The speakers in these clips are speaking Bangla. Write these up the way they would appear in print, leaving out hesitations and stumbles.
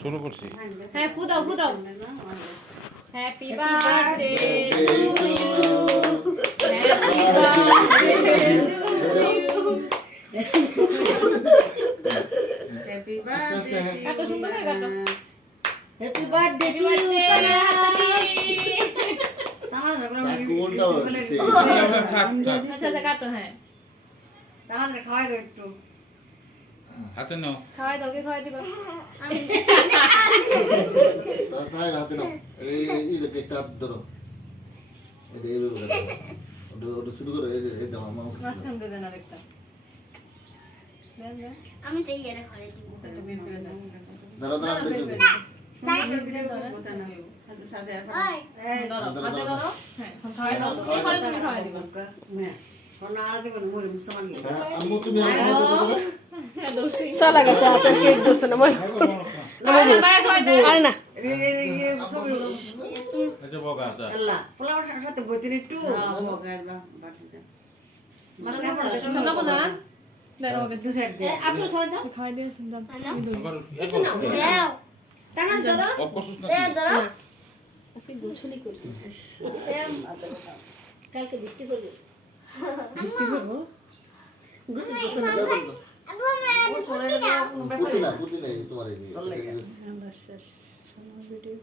শুরু করছি। হ্যাঁ ফু দাও happy birthday to you happy birthday এত সুন্দর করে গাতো হ্যাপি বার্থডে টু ইউ আচ্ছা কাটো হ্যাঁ দাঁড়াতে খাওয়াই দাও একটু হাতে নাও। খাওয়াই দাও কে খাওয়াই দিবা তাই হাতে নাও এই কেকটা ধরো এই ওটা শুরু করো এই দাও আমার কাছে মাঝখান দিয়ে দেন আরেকটা দেন আমি তো ইয়ে খাওয়াই দিব দাঁড়াও দাঁড়াও দেখো ওই খাওয়াই দাও তুমি খাওয়াই দিবা আম্মু তুমি আমাকে হ্যাঁ দোষী সালা গেছে হাতে কেক দোসে না মই আরে না আচ্ছা বগা যা। সাথে বইতে একটু সোনা বোঝা দেন ওকে আপনি খাওয়া দাও খাওয়াই দিয়ে শুনতাম আবার এ করছিস না? দাও টাকা ধরো অফ করছিস না? দাও আজকে গোছলি করি কালকে বৃষ্টি করবে বৃষ্টি করবো গোছল গোছল পুতি না তোমার এই আমরা শেষ সোনা ভিডিও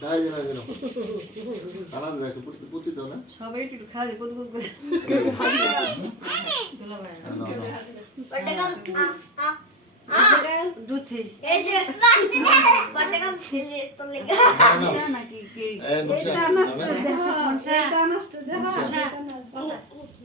তাই দেনা দিন আরাম রাখো পুতি দাও না সবাই একটু খাওয়া দিয়ে কত করে দুলা ভাই পটকাম দুধি এই যে পটকাম খেলে তো লেগে নাকি কে এই মুসা এটা নষ্ট দেখা এটা নষ্ট দেখা